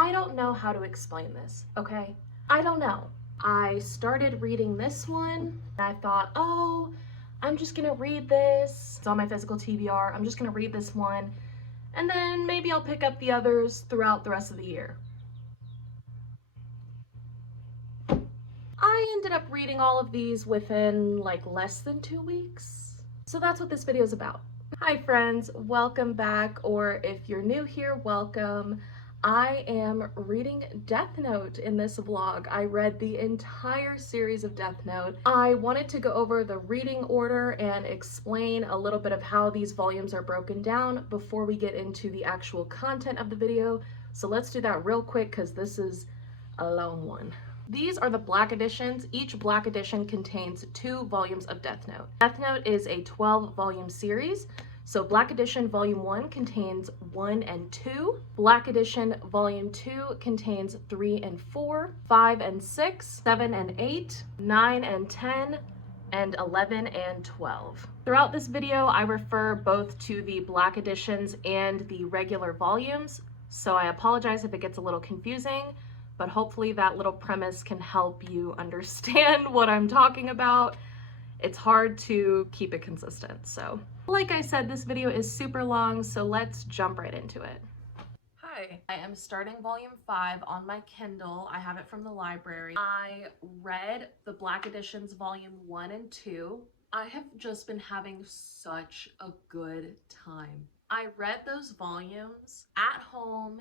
I don't know how to explain this, okay? I don't know. I started reading this one, and I thought, oh, I'm just gonna read this. It's on my physical TBR. I'm just gonna read this one, and then maybe I'll pick up the others throughout the rest of the year. I ended up reading all of these within like less than 2 weeks. So that's what this video is about. Hi friends, welcome back, or if you're new here, welcome. I am reading Death Note in this vlog. I read the entire series of Death Note. I wanted to go over the reading order and explain a little bit of how these volumes are broken down before we get into the actual content of the video. So let's do that real quick because this is a long one. These are the black editions. Each black edition contains 2 volumes of Death Note. Death Note is a 12-volume series. So Black Edition Volume 1 contains 1 and 2. Black Edition Volume 2 contains 3 and 4, 5 and 6, 7 and 8, 9 and 10, and 11 and 12. Throughout this video, I refer both to the Black Editions and the regular volumes, so I apologize if it gets a little confusing, but hopefully that little premise can help you understand what I'm talking about. It's hard to keep it consistent, so. Like I said, this video is super long, so let's jump right into it. Hi, I am starting volume 5 on my Kindle. I have it from the library. I read the Black Editions volume 1 and 2. I have just been having such a good time. I read those volumes at home,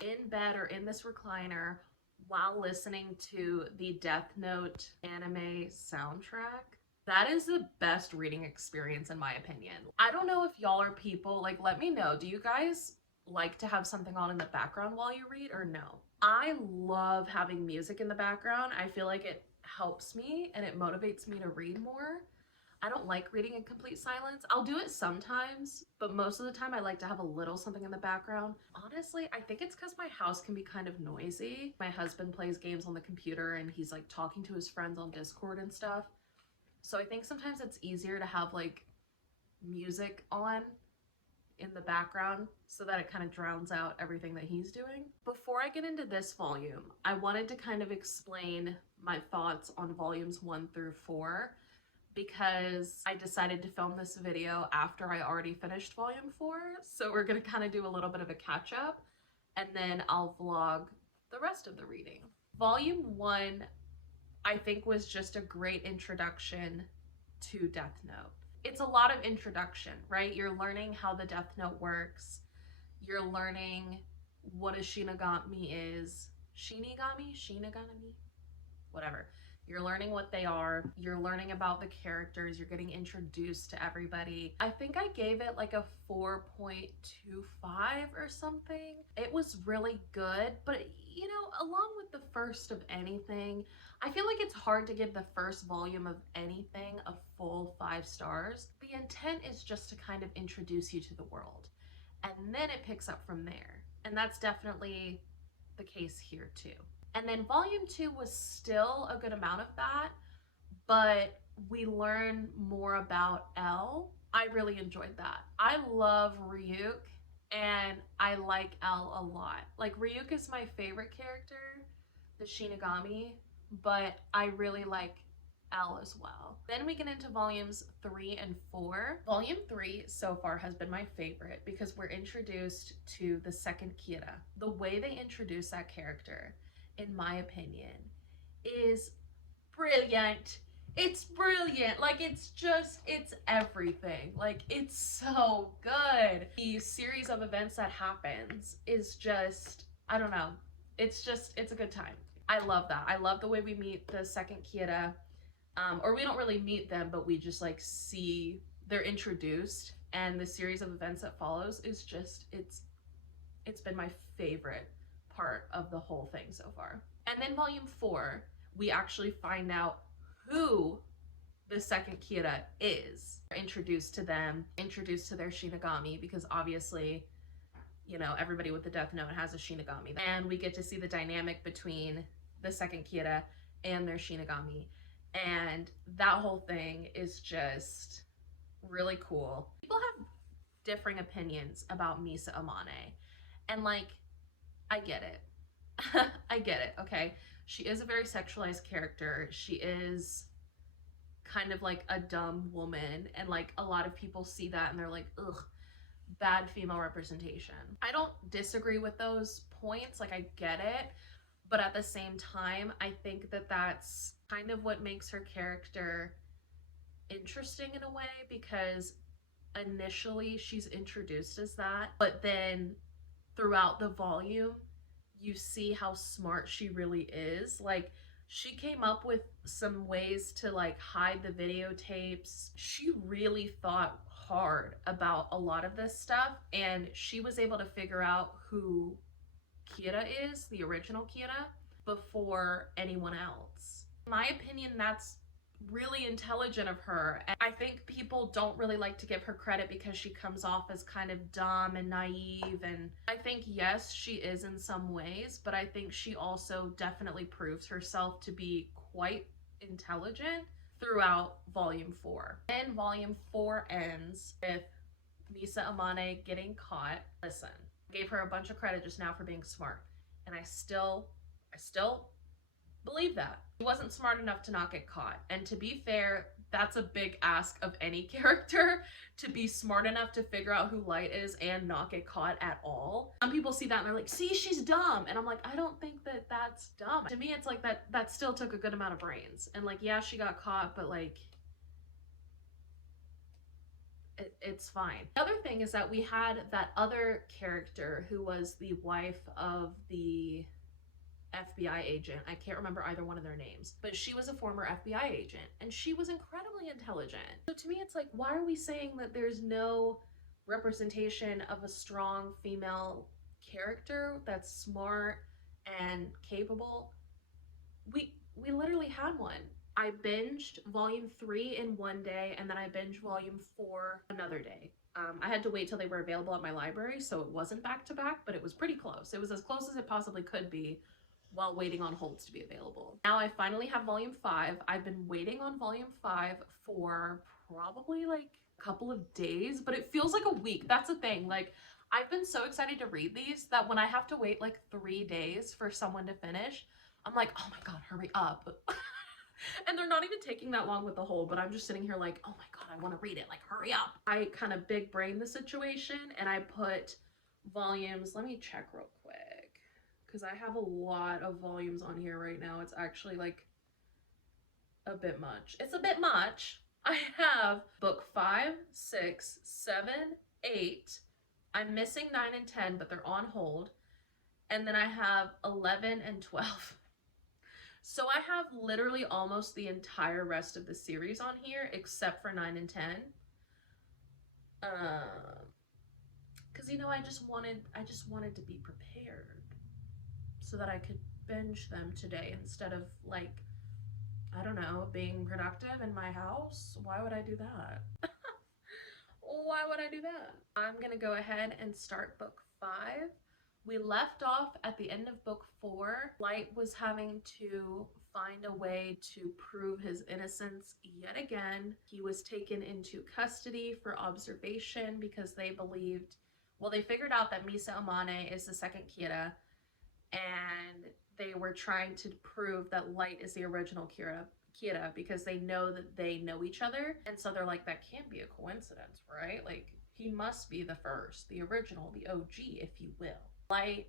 in bed, or in this recliner while listening to the Death Note anime soundtrack. That is the best reading experience in my opinion. I don't know if y'all are people, like, let me know. Do you guys like to have something on in the background while you read or no? I love having music in the background. I feel like it helps me and it motivates me to read more. I don't like reading in complete silence. I'll do it sometimes, but most of the time I like to have a little something in the background. Honestly, I think it's because my house can be kind of noisy. My husband plays games on the computer and he's like talking to his friends on Discord and stuff. So I think sometimes it's easier to have like music on in the background so that it kind of drowns out everything that he's doing. Before I get into this volume, I wanted to kind of explain my thoughts on volumes 1 through 4 because I decided to film this video after I already finished volume 4. So we're gonna kind of do a little bit of a catch up and then I'll vlog the rest of the reading. Volume 1, I think, was just a great introduction to Death Note. It's a lot of introduction, right? You're learning how the Death Note works. You're learning what a Shinigami is. Shinigami? Whatever. You're learning what they are. You're learning about the characters. You're getting introduced to everybody. I think I gave it like a 4.25 or something. It was really good, but you know, along with the first of anything, I feel like it's hard to give the first volume of anything a full 5 stars. The intent is just to kind of introduce you to the world, and then it picks up from there. And that's definitely the case here too. And then volume 2 was still a good amount of that, but we learn more about L. I really enjoyed that. I love Ryuk and I like L a lot. Like, Ryuk is my favorite character, the Shinigami, but I really like L as well. Then we get into volumes 3 and 4. Volume 3 so far has been my favorite because we're introduced to the second Kira. The way they introduce that character, in my opinion, is brilliant. It's brilliant. Like, it's everything. Like, it's so good. The series of events that happens is just, I don't know. It's a good time. I love that. I love the way we meet the second Kira. Or we don't really meet them, but we just like see they're introduced, and the series of events that follows is just, it's been my favorite part of the whole thing so far. And then volume 4, we actually find out who the second Kira is. We're introduced to them, introduced to their Shinigami, because obviously, you know, everybody with the Death Note has a Shinigami. And we get to see the dynamic between the second Kira and their Shinigami. And that whole thing is just really cool. People have differing opinions about Misa Amane. And like, I get it. I get it, okay? She is a very sexualized character. She is kind of like a dumb woman, and like a lot of people see that and they're like, ugh, bad female representation. I don't disagree with those points, like I get it, but at the same time, I think that that's kind of what makes her character interesting in a way, because initially she's introduced as that, but then throughout the volume you see how smart she really is. Like, she came up with some ways to like hide the videotapes. She really thought hard about a lot of this stuff, and she was able to figure out who Kira is, the original Kira, before anyone else. In my opinion, that's really intelligent of her. And I think people don't really like to give her credit because she comes off as kind of dumb and naive. And I think, yes, she is in some ways, but I think she also definitely proves herself to be quite intelligent throughout volume 4. And volume 4 ends with Misa Amane getting caught. Listen, I gave her a bunch of credit just now for being smart, and I still believe that. She wasn't smart enough to not get caught. And to be fair, that's a big ask of any character, to be smart enough to figure out who Light is and not get caught at all. Some people see that and they're like, see, she's dumb. And I'm like, I don't think that that's dumb. To me, it's like that still took a good amount of brains. And like, yeah, she got caught, but like, it's fine. The other thing is that we had that other character who was the wife of the FBI agent. I can't remember either one of their names, but she was a former FBI agent and she was incredibly intelligent. So to me, it's like, why are we saying that there's no representation of a strong female character that's smart and capable? We literally had one. I binged volume 3 in one day, and then I binged volume 4 another day. I had to wait till they were available at my library, so it wasn't back to back, but it was pretty close. It was as close as it possibly could be while waiting on holds to be available. Now I finally have volume 5. I've been waiting on volume 5 for probably like a couple of days, but it feels like a week. That's the thing. Like, I've been so excited to read these that when I have to wait like 3 days for someone to finish, I'm like, oh my god, hurry up. And they're not even taking that long with the hold, but I'm just sitting here like, oh my god, I want to read it, like hurry up. I kind of big brain the situation and I put volumes, let me check real quick, because I have a lot of volumes on here right now. It's actually like a bit much. It's a bit much. I have book 5, 6, 7, 8. I'm missing 9 and 10, but they're on hold. And then I have 11 and 12. So I have literally almost the entire rest of the series on here, except for 9 and 10. Because, you know, I just wanted to be prepared so that I could binge them today instead of, like, I don't know, being productive in my house. Why would I do that? Why would I do that? I'm gonna go ahead and start book 5. We left off at the end of book 4. Light was having to find a way to prove his innocence yet again. He was taken into custody for observation because they believed, well, they figured out that Misa Amane is the second Kira, and they were trying to prove that Light is the original Kira because they know that they know each other. And so they're like, that can't be a coincidence, right? Like, he must be the first, the original, the OG, if you will. Light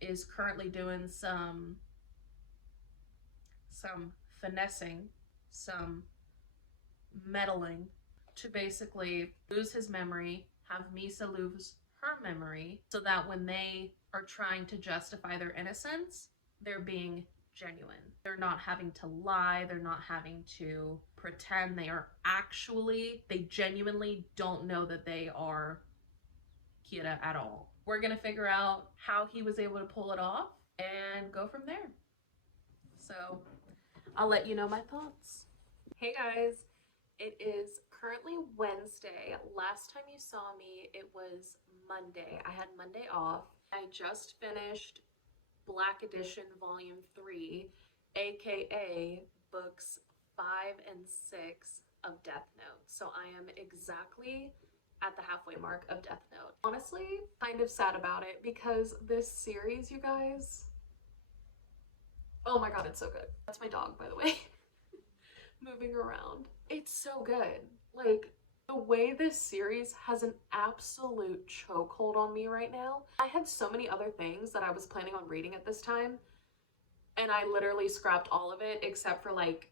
is currently doing some finessing, some meddling to basically lose his memory, have Misa lose her memory, so that when they are trying to justify their innocence, they're being genuine. They're not having to lie. They're not having to pretend they genuinely don't know that they are Kira at all. We're gonna figure out how he was able to pull it off and go from there. So I'll let you know my thoughts. Hey guys, it is currently Wednesday. Last time you saw me, it was Monday. I had Monday off. I just finished Black Edition Volume 3, aka books 5 and 6 of Death Note. So I am exactly at the halfway mark of Death Note. Honestly, kind of sad about it because this series, you guys, Oh my god, it's so good. That's my dog, by the way. Moving around. It's so good. Like, the way this series has an absolute chokehold on me right now. I had so many other things that I was planning on reading at this time, and I literally scrapped all of it except for like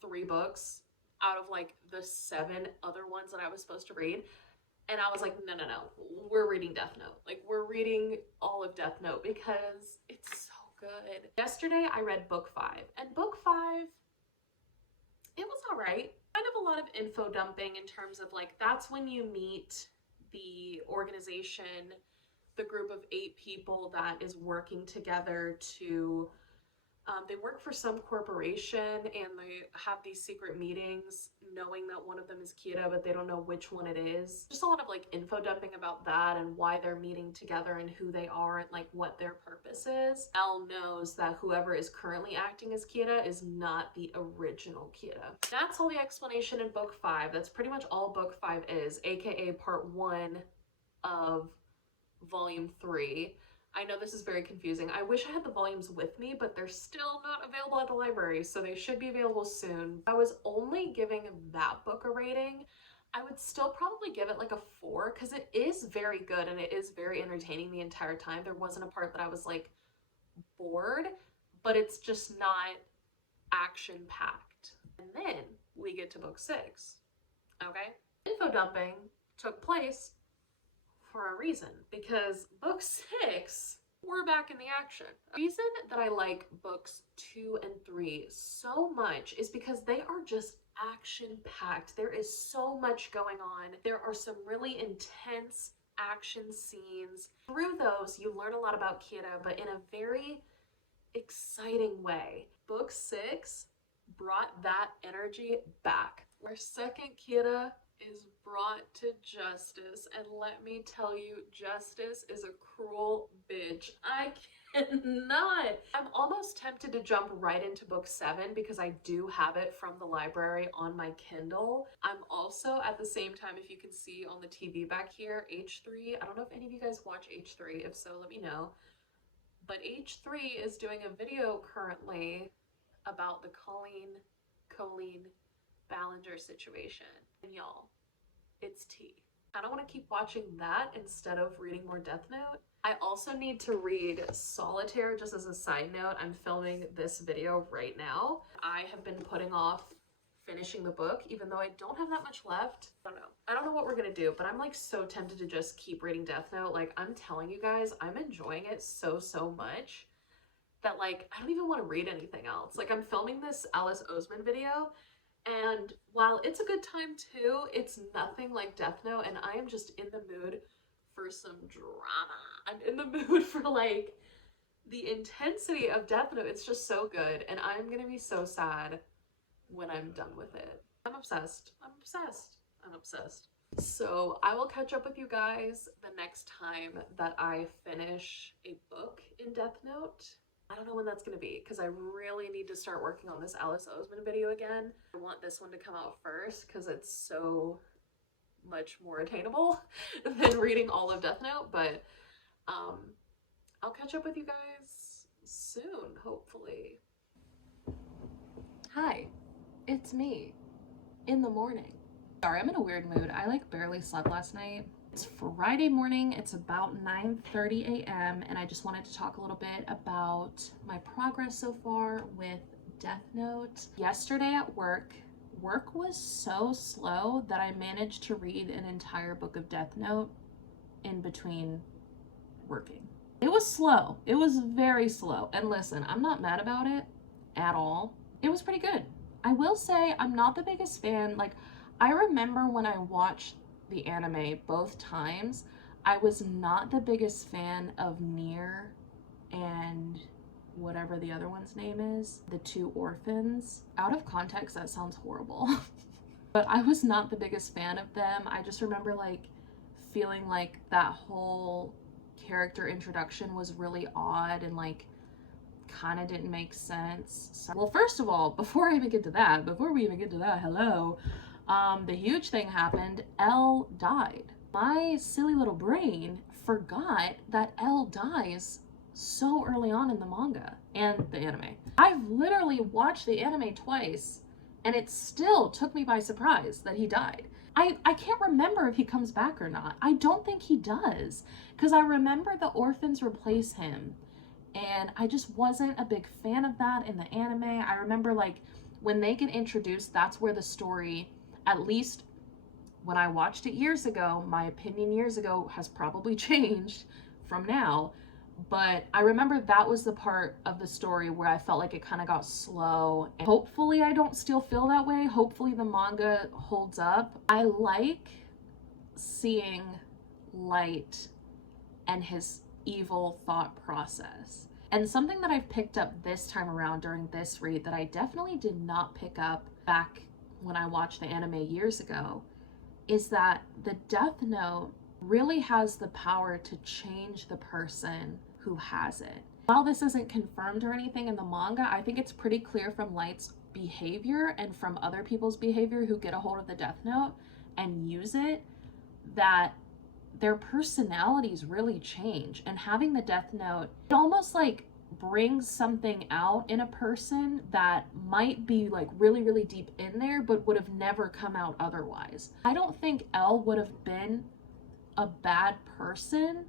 3 books out of like the 7 other ones that I was supposed to read. And I was like, no, no, no, we're reading Death Note. Like, we're reading all of Death Note because it's so good. Yesterday, I read book 5, and book 5, it was all right. Kind of a lot of info dumping in terms of like, that's when you meet the organization, the group of 8 people that is working together to they work for some corporation, and they have these secret meetings knowing that one of them is Kira, but they don't know which one it is. Just a lot of like info dumping about that and why they're meeting together and who they are and like what their purpose is. Elle knows that whoever is currently acting as Kira is not the original Kira. That's all the explanation in book 5. That's pretty much all book 5 is, aka part 1 of volume 3. I know this is very confusing. I wish I had the volumes with me, but they're still not available at the library, so they should be available soon. If I was only giving that book a rating, I would still probably give it like a 4, because it is very good and it is very entertaining the entire time. There wasn't a part that I was like bored, but it's just not action-packed. And then we get to book 6, okay? Info dumping took place for a reason, because book 6, we're back in the action. The reason that I like books 2 and 3 so much is because they are just action-packed. There is so much going on. There are some really intense action scenes. Through those, you learn a lot about Kira, but in a very exciting way. Book 6 brought that energy back. Our second Kira is brought to justice, and let me tell you, justice is a cruel bitch. I cannot. I'm almost tempted to jump right into book 7 because I do have it from the library on my Kindle. I'm also, at the same time, if you can see on the TV back here, H3. I don't know if any of you guys watch H3. If so, let me know. But H3 is doing a video currently about the Colleen Ballinger situation. And y'all, it's tea. I don't want to keep watching that instead of reading more Death Note. I also need to read Solitaire. Just as a side note, I'm filming this video right now. I have been putting off finishing the book, even though I don't have that much left. I don't know what we're gonna do, but I'm like so tempted to just keep reading Death Note. Like, I'm telling you guys, I'm enjoying it so much that like I don't even want to read anything else. Like, I'm filming this Alice Oseman video, and while it's a good time too, it's nothing like Death Note, and I am just in the mood for some drama. I'm in the mood for like the intensity of Death Note. It's just so good, and I'm gonna be so sad when I'm done with it. I'm obsessed. I'm obsessed. I'm obsessed. So I will catch up with you guys the next time that I finish a book in Death Note. I don't know when that's gonna be, because I really need to start working on this Alice Oseman video again. I want this one to come out first because it's so much more attainable than reading all of Death Note, but I'll catch up with you guys soon, hopefully. Hi, it's me, in the morning. Sorry, I'm in a weird mood. I like barely slept last night. It's Friday morning, it's about 9:30 a.m. and I just wanted to talk a little bit about my progress so far with Death Note. Yesterday at work was so slow that I managed to read an entire book of Death Note in between working. It was slow. It was very slow. And listen, I'm not mad about it at all. It was pretty good. I will say I'm not the biggest fan. Like, I remember when I watched the anime both times, I was not the biggest fan of Nier and whatever the other one's name is, the 2 orphans. Out of context, that sounds horrible. But I was not the biggest fan of them. I just remember like feeling like that whole character introduction was really odd and like kind of didn't make sense. So, well, first of all, before we even get to that, hello, the huge thing happened. Elle died. My silly little brain forgot that Elle dies so early on in the manga and the anime. I've literally watched the anime twice, and it still took me by surprise that he died. I can't remember if he comes back or not. I don't think he does, because I remember the orphans replace him, and I just wasn't a big fan of that in the anime. I remember, like, when they get introduced, that's where the story, at least when I watched it years ago, my opinion years ago has probably changed from now, but I remember that was the part of the story where I felt like it kind of got slow. And hopefully I don't still feel that way. Hopefully the manga holds up. I like seeing Light and his evil thought process. And something that I've picked up this time around during this read that I definitely did not pick up back when I watched the anime years ago is that the Death Note really has the power to change the person who has it. While this isn't confirmed or anything in the manga, I think it's pretty clear from Light's behavior and from other people's behavior who get a hold of the Death Note and use it, that their personalities really change. And having the Death Note, it almost like brings something out in a person that might be like really, really deep in there, but would have never come out otherwise. I don't think L would have been a bad person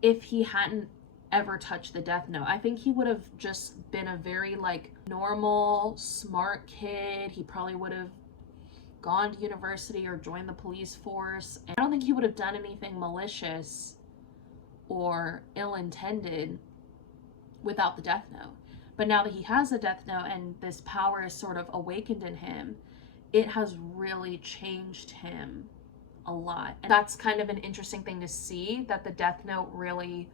if he hadn't ever touched the Death Note. I think he would have just been a very like normal, smart kid. He probably would have gone to university or joined the police force. And I don't think he would have done anything malicious or ill-intended without the Death Note. But now that he has the Death Note and this power is sort of awakened in him, it has really changed him a lot. And that's kind of an interesting thing to see, that the Death Note really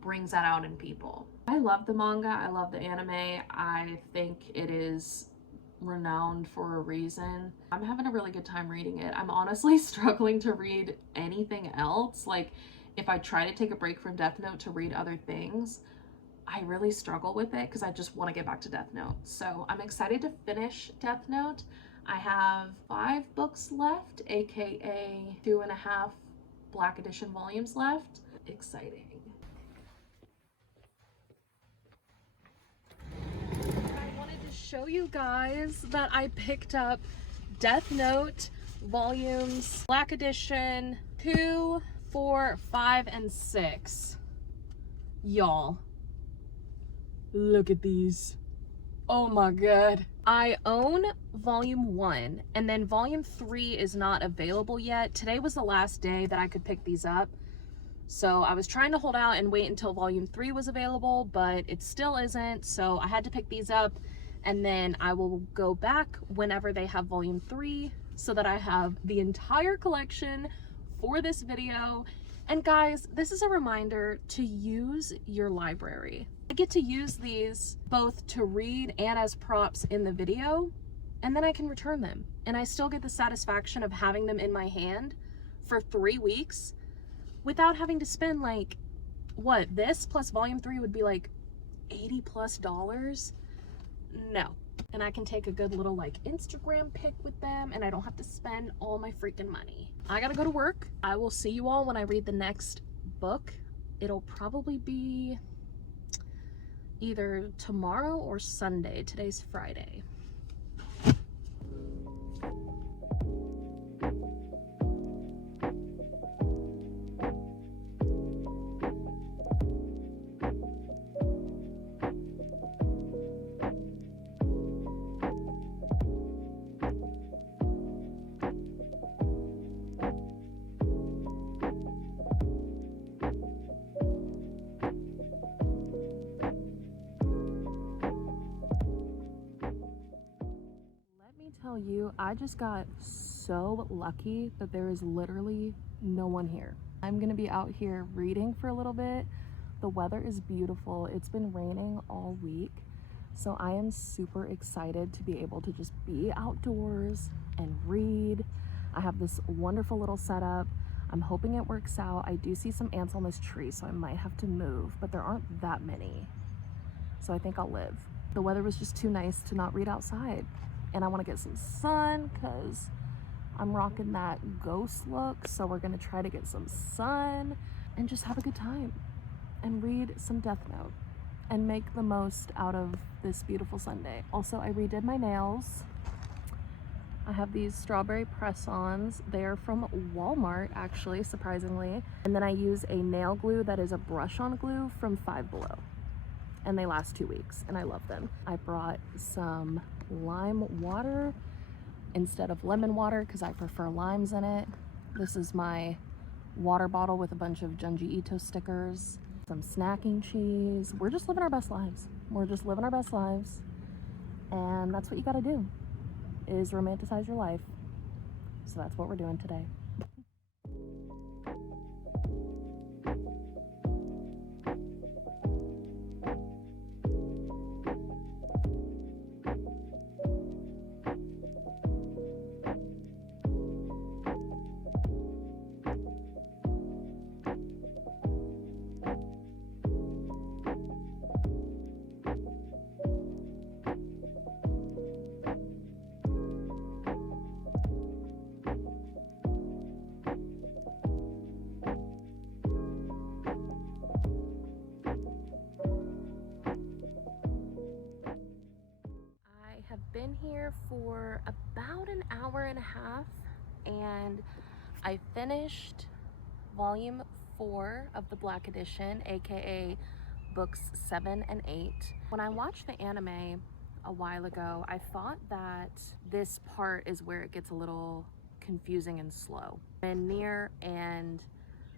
brings that out in people. I love the manga. I love the anime. I think it is renowned for a reason. I'm having a really good time reading it. I'm honestly struggling to read anything else. Like, if I try to take a break from Death Note to read other things, I really struggle with it because I just want to get back to Death Note. So I'm excited to finish Death Note. I have 5 books left, aka 2.5 Black Edition volumes left. Exciting. I wanted to show you guys that I picked up Death Note volumes Black Edition 2, 4, 5, and 6. Y'all, look at these. Oh my god. I own volume 1, and then volume 3 is not available yet. Today was the last day that I could pick these up. So I was trying to hold out and wait until volume 3 was available, but it still isn't. So I had to pick these up, and then I will go back whenever they have volume 3 so that I have the entire collection for this video. And guys, this is a reminder to use your library. I get to use these both to read and as props in the video, and then I can return them. And I still get the satisfaction of having them in my hand for 3 weeks without having to spend like, what, this plus volume 3 would be like $80+? No. And I can take a good little like Instagram pic with them, and I don't have to spend all my freaking money. I gotta go to work. I will see you all when I read the next book. It'll probably be either tomorrow or Sunday. Today's Friday. Tell you, I just got so lucky that there is literally no one here. I'm gonna be out here reading for a little bit. The weather is beautiful. It's been raining all week, so I am super excited to be able to just be outdoors and read. I have this wonderful little setup. I'm hoping it works out. I do see some ants on this tree, so I might have to move, but there aren't that many, so I think I'll live. The weather was just too nice to not read outside. And I want to get some sun because I'm rocking that ghost look. So we're going to try to get some sun and just have a good time. and read some Death Note and make the most out of this beautiful Sunday. Also, I redid my nails. I have these strawberry press-ons. They are from Walmart, actually, surprisingly. And then I use a nail glue that is a brush-on glue from Five Below. And they last 2 weeks, and I love them. I brought some lime water instead of lemon water because I prefer limes in it. This is my water bottle with a bunch of Junji Ito stickers, some snacking cheese. We're just living our best lives. We're just living our best lives. And that's what you gotta do, is romanticize your life. So that's what we're doing today. I have been here for about an hour and a half, and I finished volume 4 of the Black Edition, aka books 7 and 8. When I watched the anime a while ago, I thought that this part is where it gets a little confusing and slow, and Near and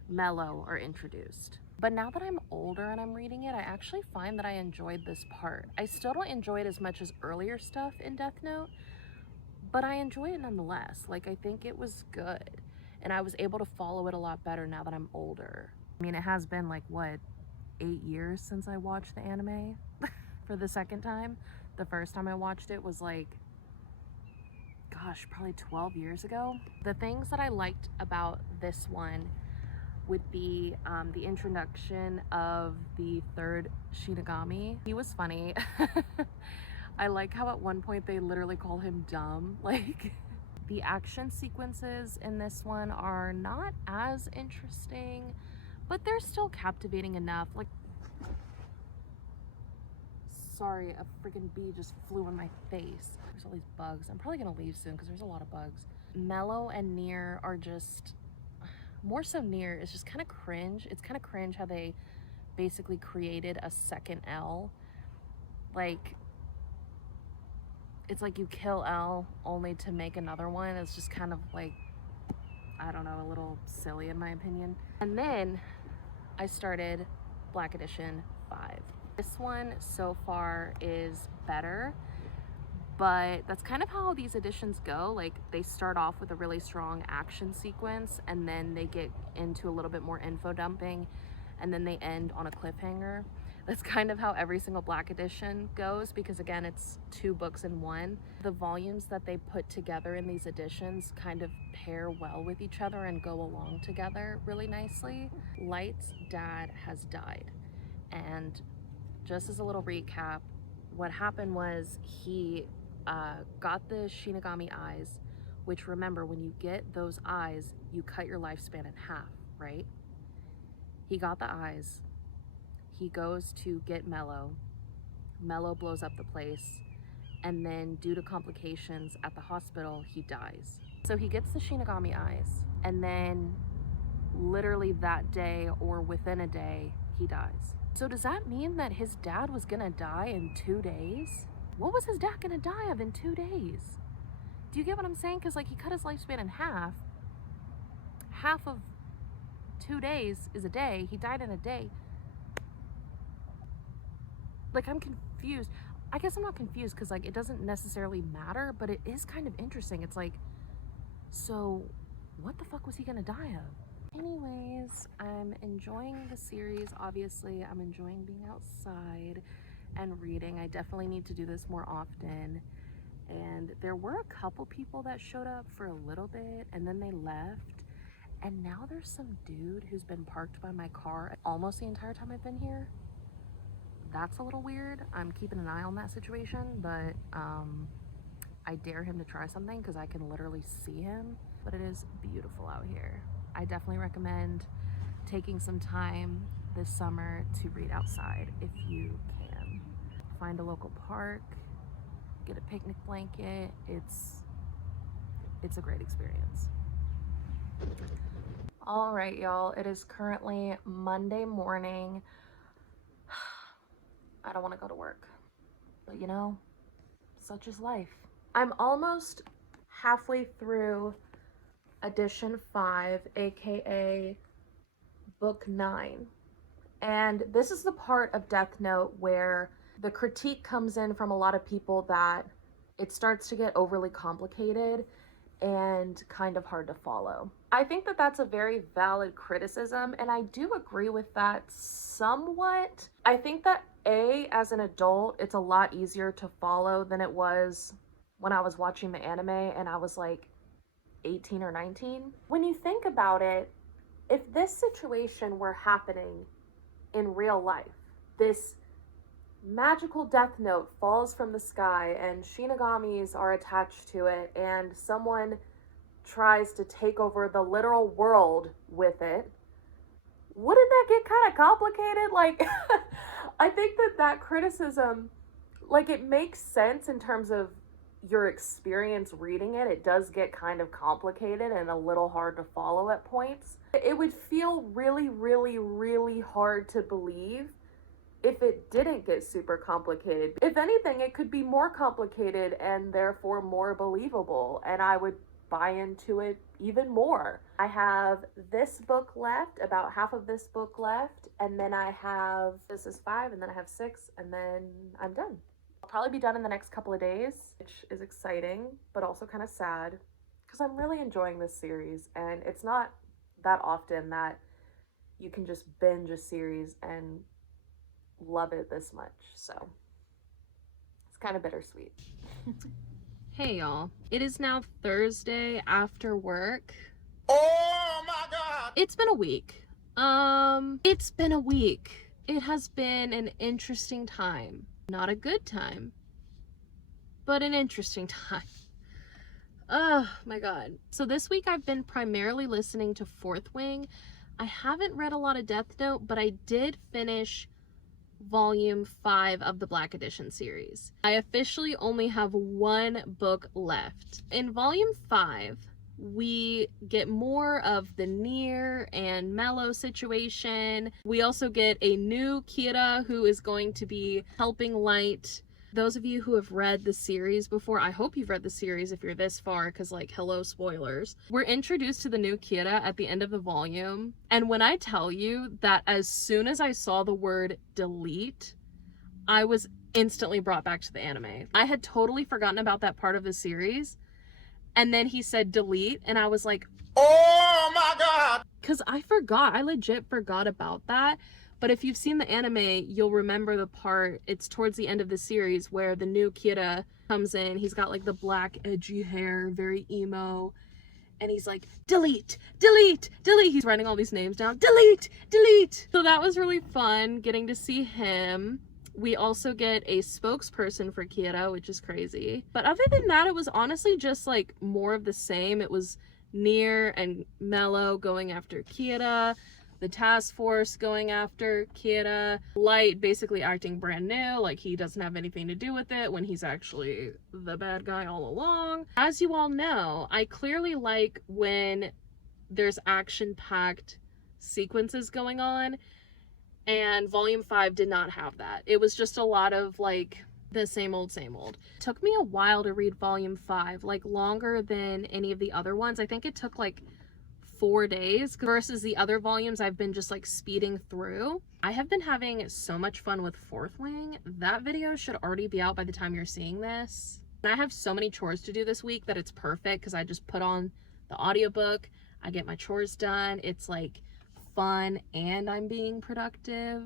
Mellow are introduced. But now that I'm older and I'm reading it, I actually find that I enjoyed this part. I still don't enjoy it as much as earlier stuff in Death Note, but I enjoy it nonetheless. Like, I think it was good, and I was able to follow it a lot better now that I'm older. I mean, it has been like, what, 8 years since I watched the anime for the second time. The first time I watched it was like, gosh, probably 12 years ago. The things that I liked about this one would be the introduction of the third Shinigami. He was funny. I like how at one point they literally call him dumb. Like, the action sequences in this one are not as interesting, but they're still captivating enough. Like, sorry, a freaking bee just flew in my face. There's all these bugs. I'm probably gonna leave soon because there's a lot of bugs. Mellow and Near are just, more so Near is just kind of cringe. It's kind of cringe how they basically created a second L. Like, it's like you kill L only to make another one. It's just kind of like, I don't know, a little silly in my opinion. And then I started Black Edition 5. This one so far is better, but that's kind of how these editions go. Like, they start off with a really strong action sequence, and then they get into a little bit more info dumping, and then they end on a cliffhanger. That's kind of how every single Black Edition goes, because again, it's 2 books in one. The volumes that they put together in these editions kind of pair well with each other and go along together really nicely. Light's dad has died, and just as a little recap, what happened was he got the Shinigami eyes, which, remember, when you get those eyes, you cut your lifespan in half, right? He got the eyes. He goes to get Mellow. Mellow blows up the place, and then due to complications at the hospital, he dies. So he gets the Shinigami eyes, and then literally that day or within a day, he dies. So does that mean that his dad was gonna die in 2 days? What was his dad gonna die of in 2 days? Do you get what I'm saying? Because, like, he cut his lifespan in half. Half of 2 days is a day. He died in a day. Like, I'm confused. I guess I'm not confused because, like, it doesn't necessarily matter, but it is kind of interesting. It's like, so what the fuck was he gonna die of? Anyways, I'm enjoying the series. Obviously, I'm enjoying being outside and reading. I definitely need to do this more often. And there were a couple people that showed up for a little bit and then they left. And now there's some dude who's been parked by my car almost the entire time I've been here. That's a little weird. I'm keeping an eye on that situation, but I dare him to try something because I can literally see him. But it is beautiful out here. I definitely recommend taking some time this summer to read outside if you can. Find a local park, get a picnic blanket. It's a great experience. All right, y'all, it is currently Monday morning. I don't want to go to work, but you know, such is life. I'm almost halfway through edition 5, aka book 9. And this is the part of Death Note where the critique comes in from a lot of people that it starts to get overly complicated and kind of hard to follow. I think that that's a very valid criticism, and I do agree with that somewhat. I think that as an adult, it's a lot easier to follow than it was when I was watching the anime and I was like 18 or 19. When you think about it, if this situation were happening in real life, this magical death note falls from the sky and Shinagamis are attached to it and someone tries to take over the literal world with it, wouldn't that get kind of complicated? Like, I think that criticism, like, it makes sense in terms of your experience reading it. It does get kind of complicated and a little hard to follow at points. It would feel really, really, really hard to believe if it didn't get super complicated. If anything, it could be more complicated and therefore more believable, and I would buy into it even more. I have this book left, about half of this book left, and then this is 5, and then I have 6, and then I'm done. I'll probably be done in the next couple of days, which is exciting, but also kind of sad, because I'm really enjoying this series, and it's not that often that you can just binge a series and love it this much, so it's kind of bittersweet. Hey y'all, it is now Thursday after work. Oh my god! It's been a week. It has been an interesting time. Not a good time, but an interesting time. Oh my god. So this week I've been primarily listening to Fourth Wing. I haven't read a lot of Death Note, but I did finish Volume 5 of the Black Edition series. I officially only have one book left. In Volume 5, we get more of the Nier and Mello situation. We also get a new Kira who is going to be helping Light. Those of you who have read the series before, I hope you've read the series if you're this far, because like, hello, spoilers. We're introduced to the new Kira at the end of the volume, and when I tell you that as soon as I saw the word delete, I was instantly brought back to the anime. I had totally forgotten about that part of the series, and then he said delete, and I was like, oh my god! Because I legit forgot about that. But if you've seen the anime, you'll remember the part, it's towards the end of the series where the new Kira comes in. He's got like the black edgy hair, very emo, and he's like, delete, delete, delete. He's writing all these names down, delete, delete. So that was really fun getting to see him. We also get a spokesperson for Kira, which is crazy. But other than that, it was honestly just like more of the same. It was Nier and Mello going after Kira, the task force going after Kira, Light basically acting brand new, like he doesn't have anything to do with it when he's actually the bad guy all along. As you all know, I clearly like when there's action-packed sequences going on, and Volume 5 did not have that. It was just a lot of like the same old, same old. It took me a while to read Volume 5, like longer than any of the other ones. I think it took like 4 days versus the other volumes I've been just like speeding through. I have been having so much fun with Fourth Wing. That video should already be out by the time you're seeing this. And I have so many chores to do this week that it's perfect because I just put on the audiobook, I get my chores done, it's like fun and I'm being productive.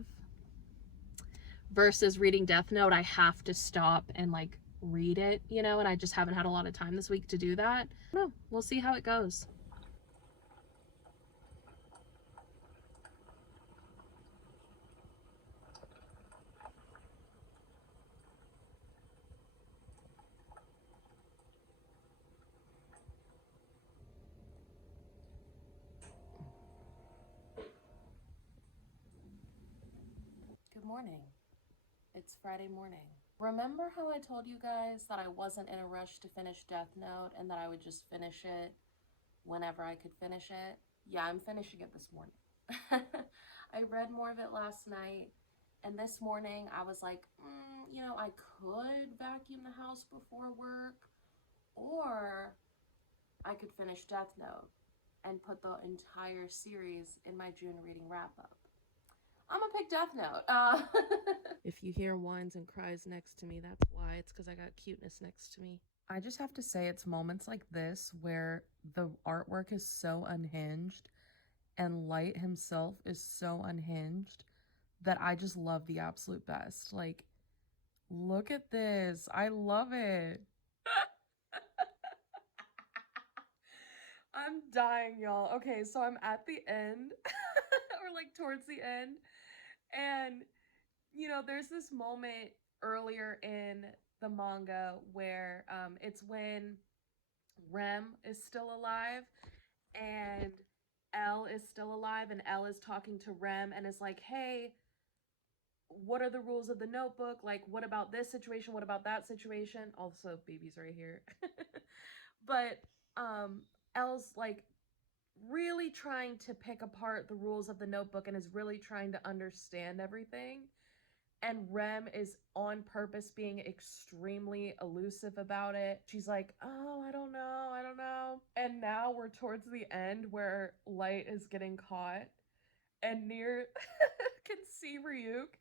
Versus reading Death Note, I have to stop and like read it, you know, and I just haven't had a lot of time this week to do that. No, we'll see how it goes. morning. It's Friday morning. Remember how I told you guys that I wasn't in a rush to finish Death Note and that I would just finish it whenever I could finish it? Yeah, I'm finishing it this morning. I read more of it last night, and this morning I was like, I could vacuum the house before work, or I could finish Death Note and put the entire series in my June reading wrap-up. I'm gonna pick Death Note. If you hear whines and cries next to me, that's why. It's because I got cuteness next to me. I just have to say, it's moments like this where the artwork is so unhinged and Light himself is so unhinged that I just love the absolute best. Like, look at this. I love it. I'm dying, y'all. Okay, so I'm at the end, or like towards the end, and there's this moment earlier in the manga where it's when Rem is still alive and Elle is still alive, and Elle is talking to Rem and is like, hey, what are the rules of the notebook? Like, what about this situation? What about that situation? Also, baby's right here. But Elle's like really trying to pick apart the rules of the notebook and is really trying to understand everything. And Rem is on purpose being extremely elusive about it. She's like, oh, I don't know. And now we're towards the end where Light is getting caught and Near can see Ryuk.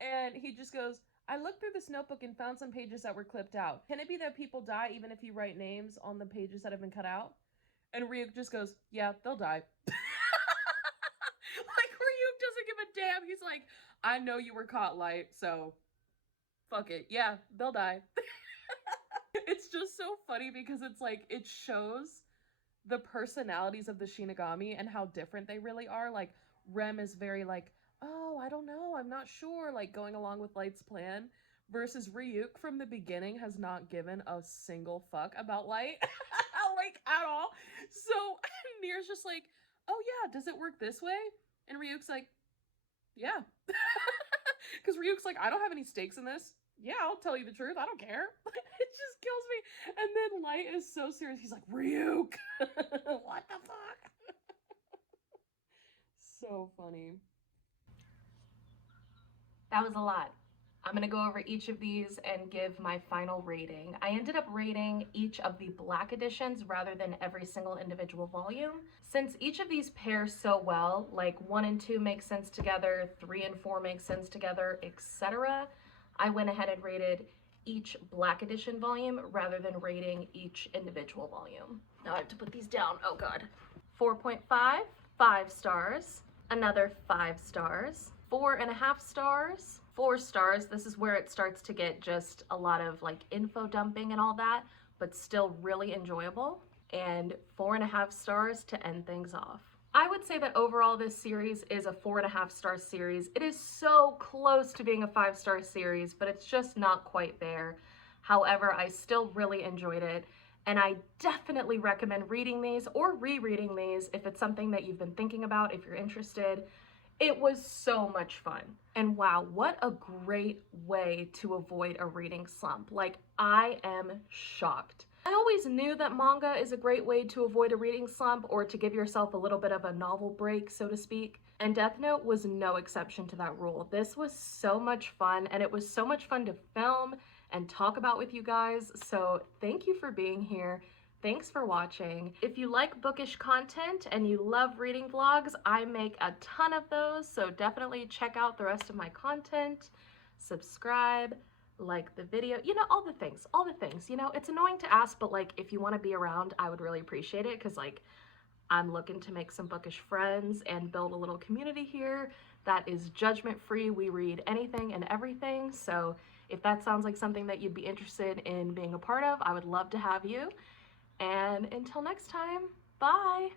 And he just goes, I looked through this notebook and found some pages that were clipped out. Can it be that people die even if you write names on the pages that have been cut out? And Ryuk just goes, yeah, they'll die. Like, Ryuk doesn't give a damn. He's like, I know you were caught, Light, so fuck it. Yeah, they'll die. It's just so funny because it's like, it shows the personalities of the Shinigami and how different they really are. Like, Rem is very like, oh, I don't know, I'm not sure, like going along with Light's plan, versus Ryuk from the beginning has not given a single fuck about Light. Like, at all. So Nier's just like, oh yeah, does it work this way? And Ryuk's like, yeah. Because Ryuk's like, I don't have any stakes in this. Yeah, I'll tell you the truth. I don't care. It just kills me. And then Light is so serious. He's like, Ryuk. What the fuck? So funny. That was a lot. I'm going to go over each of these and give my final rating. I ended up rating each of the black editions rather than every single individual volume. Since each of these pair so well, like 1 and 2 make sense together, 3 and 4 make sense together, etc., I went ahead and rated each black edition volume rather than rating each individual volume. Now I have to put these down. Oh god. 4.5, 5 stars. Another 5 stars. 4.5 stars. 4 stars. This is where it starts to get just a lot of like info dumping and all that, but still really enjoyable. And 4.5 stars to end things off. I would say that overall this series is a 4.5 star series. It is so close to being a 5-star series, but it's just not quite there. However, I still really enjoyed it, and I definitely recommend reading these or rereading these if it's something that you've been thinking about, if you're interested. It was so much fun. And wow, what a great way to avoid a reading slump. Like, I am shocked. I always knew that manga is a great way to avoid a reading slump or to give yourself a little bit of a novel break, so to speak. And Death Note was no exception to that rule. This was so much fun, and it was so much fun to film and talk about with you guys. So thank you for being here. Thanks for watching. If you like bookish content and you love reading vlogs, I make a ton of those, so definitely check out the rest of my content, subscribe, like the video, all the things, it's annoying to ask, but like, if you want to be around, I would really appreciate it, because like, I'm looking to make some bookish friends and build a little community here that is judgment-free. We read anything and everything, so if that sounds like something that you'd be interested in being a part of, I would love to have you. And until next time, bye!